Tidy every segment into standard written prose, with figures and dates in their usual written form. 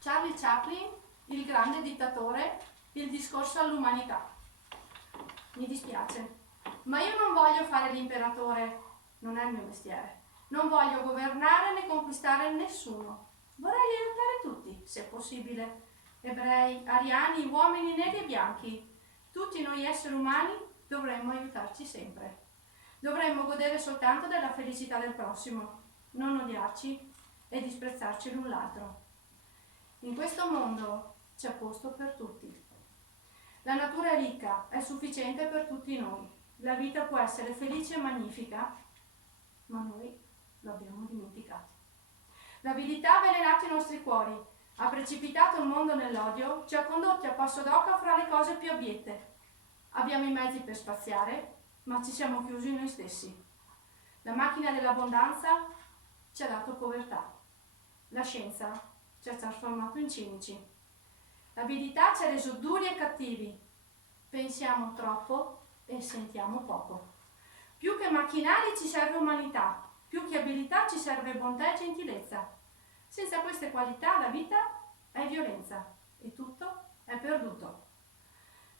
Charlie Chaplin, il grande dittatore, il discorso all'umanità. Mi dispiace, ma io non voglio fare l'imperatore, non è il mio mestiere. Non voglio governare né conquistare nessuno. Vorrei aiutare tutti, se possibile. Ebrei, ariani, uomini neri e bianchi. Tutti noi esseri umani dovremmo aiutarci sempre. Dovremmo godere soltanto della felicità del prossimo, non odiarci e disprezzarci l'un l'altro. In questo mondo c'è posto per tutti. La natura è ricca, è sufficiente per tutti noi. La vita può essere felice e magnifica, ma noi lo abbiamo dimenticato. L'avidità ha avvelenato i nostri cuori, ha precipitato il mondo nell'odio, ci ha condotti a passo d'oca fra le cose più abiette. Abbiamo i mezzi per spaziare, ma ci siamo chiusi in noi stessi. La macchina dell'abbondanza ci ha dato povertà. La scienza ci ha trasformato in cinici. L'avidità ci ha reso duri e cattivi. Pensiamo troppo e sentiamo poco. Più che macchinari ci serve umanità, più che abilità ci serve bontà e gentilezza. Senza queste qualità la vita è violenza e tutto è perduto.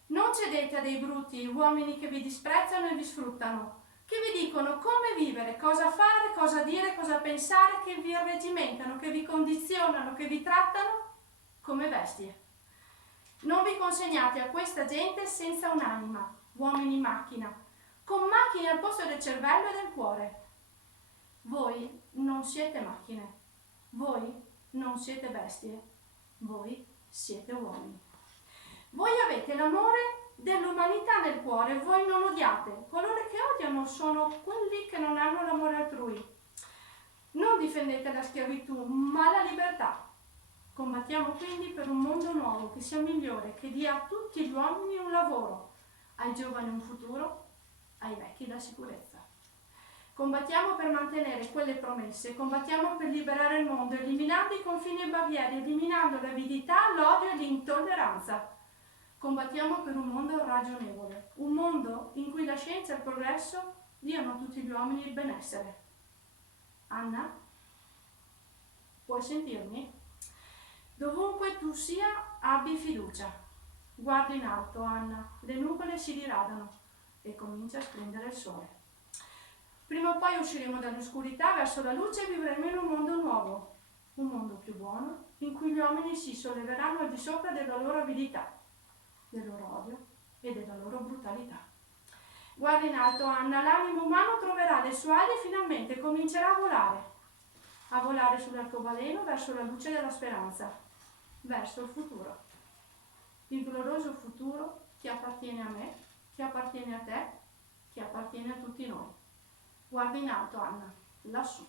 Non cedete a dei bruti uomini che vi disprezzano e vi sfruttano, che vi dicono come vivere, cosa fare, cosa dire, cosa pensare, che vi arreggimentano, che vi condizionano, che vi trattano come bestie. Non vi consegnate a questa gente senza un'anima, uomini macchina, con macchine al posto del cervello e del cuore. Voi non siete macchine, voi non siete bestie, voi siete uomini. Voi avete l'amore dell'umanità nel cuore, voi non odiate. Coloro che odiano sono quelli che non hanno l'amore altrui. Non difendete la schiavitù, ma la libertà. Combattiamo quindi per un mondo nuovo, che sia migliore, che dia a tutti gli uomini un lavoro, ai giovani un futuro, ai vecchi la sicurezza. Combattiamo per mantenere quelle promesse, combattiamo per liberare il mondo, eliminando i confini e barriere, eliminando l'avidità, l'odio e l'intolleranza. Combattiamo per un mondo ragionevole, un mondo in cui la scienza e il progresso diano a tutti gli uomini il benessere. Anna, puoi sentirmi? Dovunque tu sia, abbi fiducia. Guarda in alto, Anna, le nuvole si diradano e comincia a splendere il sole. Prima o poi usciremo dall'oscurità verso la luce e vivremo in un mondo nuovo, un mondo più buono, in cui gli uomini si solleveranno al di sopra della loro abilità, del loro odio e della loro brutalità. Guarda in alto, Anna, l'animo umano troverà le sue ali e finalmente comincerà a volare sull'arcobaleno verso la luce della speranza, verso il futuro. Il glorioso futuro che appartiene a me, che appartiene a te, che appartiene a tutti noi. Guarda in alto, Anna, lassù.